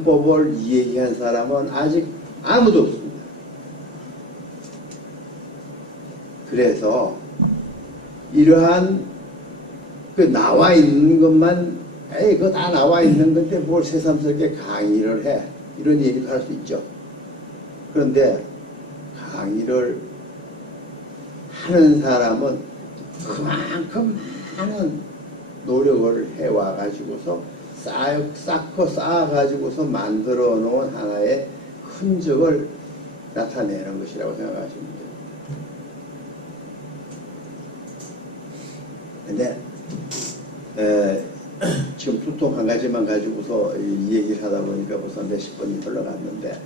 법을 이야기한 사람은 아직 아무도 없습니다. 그래서 이러한 그 나와 있는 것만 에이 그거 다 나와 있는 건데 뭘 새삼스럽게 강의를 해 이런 얘기도 할 수 있죠. 그런데 강의를 하는 사람은 그만큼 많은 노력을 해와 가지고서 쌓고 쌓아가지고서 만들어 놓은 하나의 흔적을 나타내는 것이라고 생각하시면 돼요. 근데 지금 두통 한 가지만 가지고서 이 얘기를 하다 보니까 벌써 몇십 번이 흘러갔는데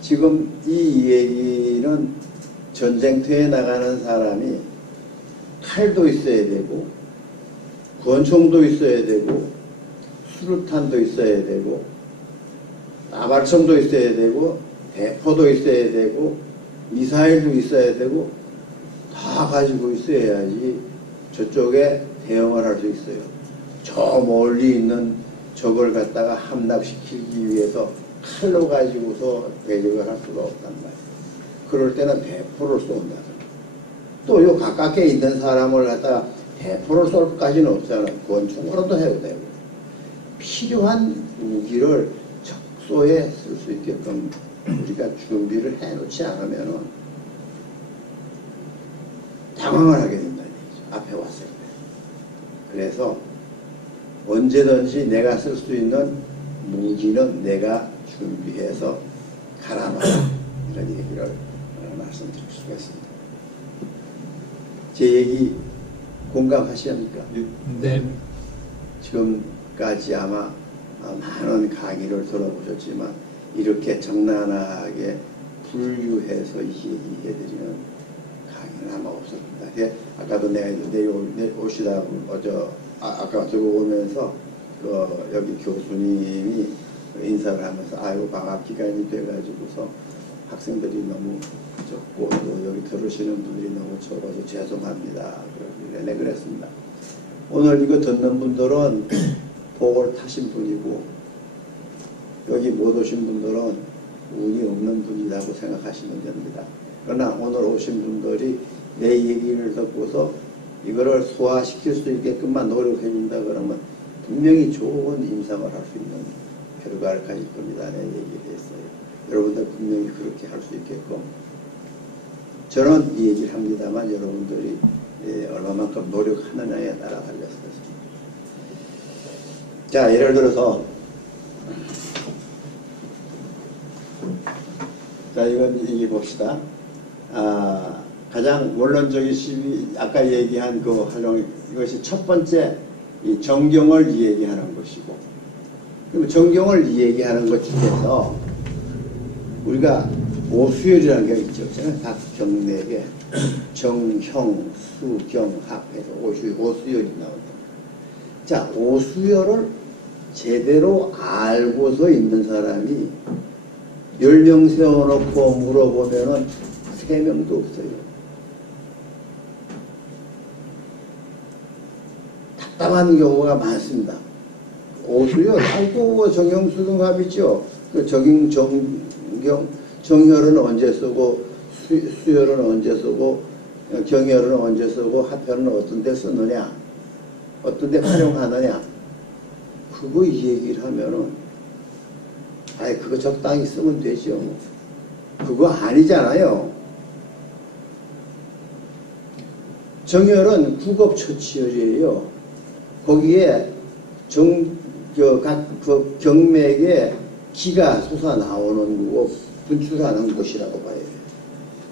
지금 이 얘기는 전쟁터에 나가는 사람이 칼도 있어야 되고 권총도 있어야 되고 수류탄도 있어야 되고 나발총도 있어야 되고 대포도 있어야 되고 미사일도 있어야 되고 다 가지고 있어야지 저쪽에 대응을 할 수 있어요. 저 멀리 있는 적을 갖다가 함락시키기 위해서 칼로 가지고서 대적을 할 수가 없단 말이에요. 그럴 때는 대포를 쏜다. 또 요 가깝게 있는 사람을 갖다가 대포를 쏠 것까지는 없잖아요. 권총으로도 해도 되고. 필요한 무기를 적소에 쓸 수 있게끔 우리가 준비를 해놓지 않으면 당황을 하게 된다는 얘기죠. 앞에 왔을 때. 그래서 언제든지 내가 쓸 수 있는 무기는 내가 준비해서 가라마라 이런 얘기를 말씀드릴 수가 있습니다. 제 얘기 공감하십니까? 네. 지금까지 아마 많은 강의를 들어보셨지만 이렇게 적나라하게 분류해서 얘기해드리는 강의는 아마 없을 겁니다. 아까도 내려오시다 아까 들어오면서 여기 교수님이 인사를 하면서 아이고 방학 기간이 돼가지고서 학생들이 너무 적고 또 여기 들으시는 분들이 너무 적어서 죄송합니다. 그랬습니다. 오늘 이거 듣는 분들은 복을 타신 분이고 여기 못 오신 분들은 운이 없는 분이라고 생각하시면 됩니다. 그러나 오늘 오신 분들이 내 얘기를 듣고서 이거를 소화시킬 수 있게끔만 노력해 준다 그러면 분명히 좋은 임상을 할 수 있는 결과를 가질 겁니다. 내 얘기를 했어요. 여러분들 분명히 그렇게 할 수 있게끔 저는 이 얘기를 합니다만 여러분들이 얼마만큼 노력하느냐에 따라 달렸을 것입니다. 자, 예를 들어서 자, 이건 얘기 봅시다. 가장 원론적인 시비, 아까 얘기한 그 활용, 이것이 첫 번째, 이 정경을 얘기하는 것이고, 그럼 정경을 얘기하는 것 중에서 우리가 오수열이라는 게 있죠. 각 경맥에 정형, 수, 경, 합해서 오수열이 나온다. 자, 오수열을 제대로 알고서 있는 사람이 10명 세워놓고 물어보면은 3명도 없어요. 답답한 경우가 많습니다. 오수열, 아이고, 정형수등합이죠. 그 정혈은 언제 쓰고, 수혈은 언제 쓰고, 경혈은 언제 쓰고, 합혈은 어떤 데 쓰느냐, 어떤 데 활용하느냐, 그거 이 얘기를 하면은, 아이, 그거 적당히 쓰면 되죠. 그거 아니잖아요. 정혈은 구급처치혈이에요. 거기에 각 그 경맥에 기가 솟아나오는 거고 분출하는 곳이라고 봐야 돼요.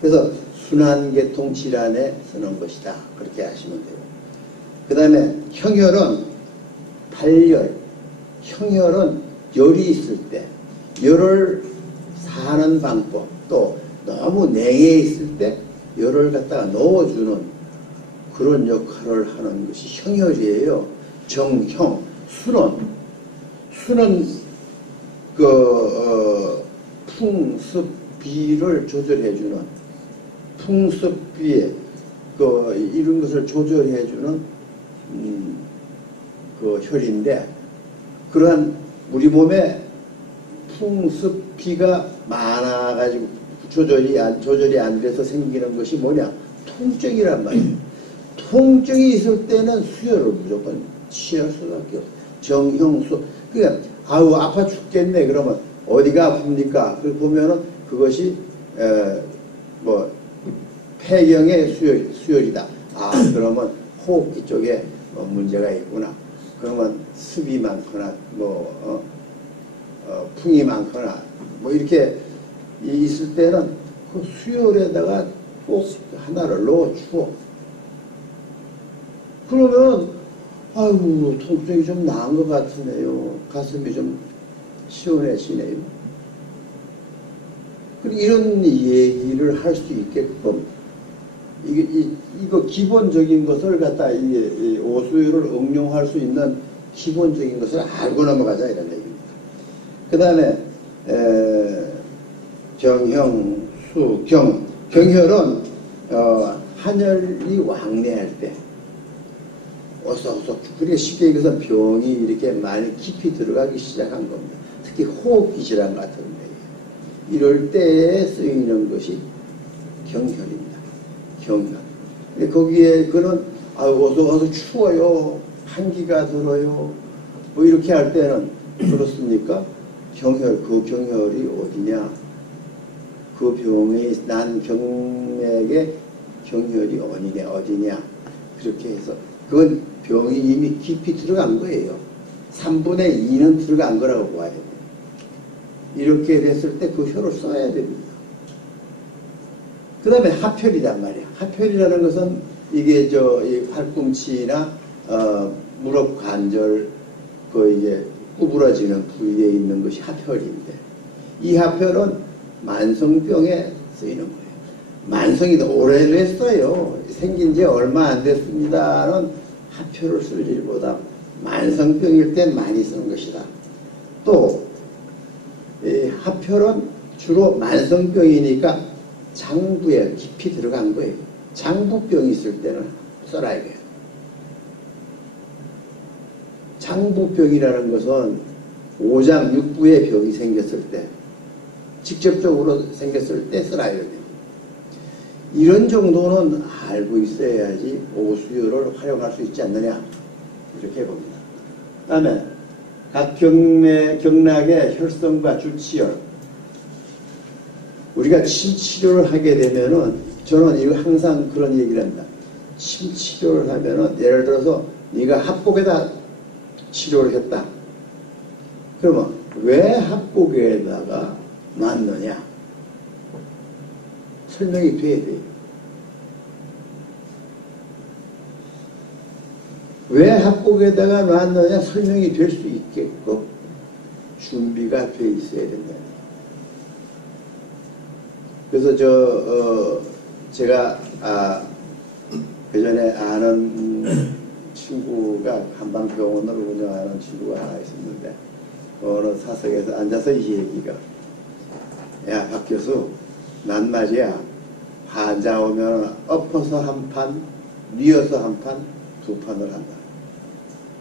그래서 순환계통 질환에 쓰는 것이다. 그렇게 하시면 돼요. 그 다음에 형혈은 발열, 형혈은 열이 있을 때 열을 사는 방법, 또 너무 냉해 있을 때 열을 갖다가 넣어주는 그런 역할을 하는 것이 형혈이에요. 정형, 수는 풍습비를 조절해주는 풍습비에 이런 것을 조절해주는 그 혈인데, 그러한 우리 몸에 풍습비가 많아가지고 조절이 안 돼서 생기는 것이 뭐냐? 통증이란 말이에요. 통증이 있을 때는 수혈을 무조건 취할 수밖에 없어요. 정형수. 그러니까 아우 아파 죽겠네. 그러면 어디가 아픕니까? 그 보면은 그것이 뭐 폐경의 수혈이다. 아 그러면 호흡기 쪽에 문제가 있구나. 그러면 습이 많거나 풍이 많거나 뭐 이렇게 있을 때는 그 수혈에다가 꼭 하나를 넣어주고, 그러면 아이고 통증이 좀 나은 것 같으네요. 가슴이 좀 시원해지네요. 이런 얘기를 할 수 있게끔 이거 기본적인 것을 갖다 이 오수유를 응용할 수 있는 기본적인 것을 알고 넘어가자 이런 얘기입니다. 그 다음에 정형, 수, 경. 경혈은 한혈이 왕래할 때 어서 그렇게 쉽게 얘기해서 병이 이렇게 많이 깊이 들어가기 시작한 겁니다. 특히 호흡기 질환 같은데 이럴 때에 쓰이는 것이 경혈입니다. 경혈. 거기에 그는 어서 추워요. 한기가 들어요. 뭐 이렇게 할 때는 그렇습니까? 경혈, 그 경혈이 어디냐? 그 병에 난 병맥의 경혈이 어디냐? 그렇게 해서 그건 병이 이미 깊이 들어간 거예요. 3분의 2는 들어간 거라고 봐야 됩니다. 이렇게 됐을 때 그 혈을 써야 됩니다. 그 다음에 합혈이란 말이에요. 합혈이라는 것은 이게 이 팔꿈치나 무릎 관절 이게 구부러지는 부위에 있는 것이 합혈인데, 이 합혈은 만성병에 쓰이는 거예요. 만성이 오래됐어요. 생긴 지 얼마 안 됐습니다는 합혈을 쓸 일보다 만성병일 때 많이 쓰는 것이다. 또 이 합혈은 주로 만성병이니까 장부에 깊이 들어간 거예요. 장부병이 있을 때는 써놔야 돼요. 장부병이라는 것은 오장 육부의 병이 생겼을 때, 직접적으로 생겼을 때 써놔야 돼요. 이런 정도는 알고 있어야지 오수유를 활용할 수 있지 않느냐, 이렇게 봅니다. 그 다음에 각 경락의 혈성과 주치열, 우리가 침치료를 하게 되면은, 저는 이거 항상 그런 얘기를 합니다. 침치료를 하면은, 예를 들어서 네가 합복에다 치료를 했다. 그러면 왜 합복에다가 놨느냐? 설명이 돼야 돼요. 왜 합복에다가 놨느냐 설명이 될 수 있게끔 준비가 돼 있어야 된다. 그래서 제가 그전에 아는 친구가 한방병원을 운영하는 친구가 하나 있었는데, 어느 사석에서 앉아서 이 얘기가, 야 박 교수, 난 말이야 환자 오면 엎어서 한 판, 뉘어서 한 판, 두 판을 한다.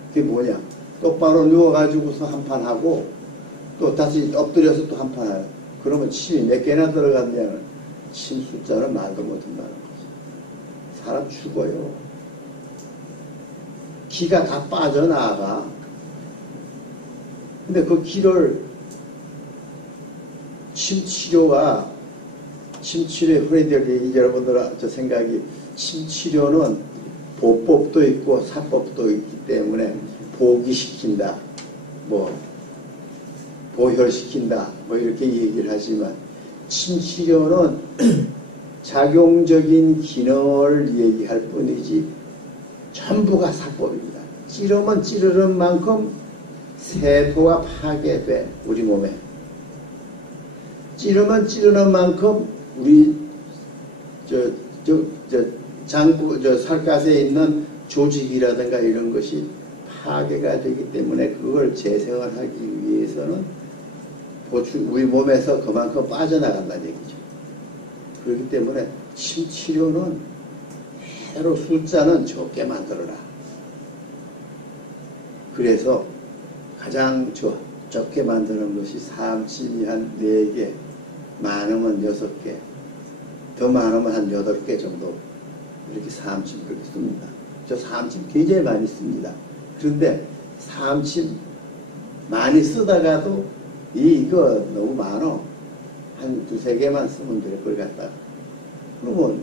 그게 뭐냐? 똑바로 누워가지고서 한 판 하고 또 다시 엎드려서 또 한 판 하고, 그러면 침이 몇 개나 들어갔냐면 침 숫자는 말도 못한다는 거죠. 사람 죽어요. 기가 다 빠져나가. 근데 그 기를 침치료에 허리 될 여러분들 저 생각이, 침치료는 보법도 있고 사법도 있기 때문에 보기시킨다, 뭐 보혈시킨다, 뭐 이렇게 얘기를 하지만, 침치료는 작용적인 기능을 얘기할 뿐이지 전부가 사법입니다. 찌르면 찌르는 만큼 세포가 파괴돼, 우리 몸에. 찌르면 찌르는 만큼 우리 살갗에 있는 조직이라든가 이런 것이 파괴가 되기 때문에 그걸 재생을 하기 위해서는 우리 몸에서 그만큼 빠져나간다는 얘기죠. 그렇기 때문에 침치료는 해로 숫자는 적게 만들어라. 그래서 가장 적게 만드는 것이 사암침이 한 4개, 많으면 6개, 더 많으면 한 8개 정도 이렇게 사암침 그렇게 씁니다. 저 사암침 굉장히 많이 씁니다. 그런데 사암침 많이 쓰다가도 이거 너무 많어. 한 2-3개만 쓰면 될 걸 같다. 그러면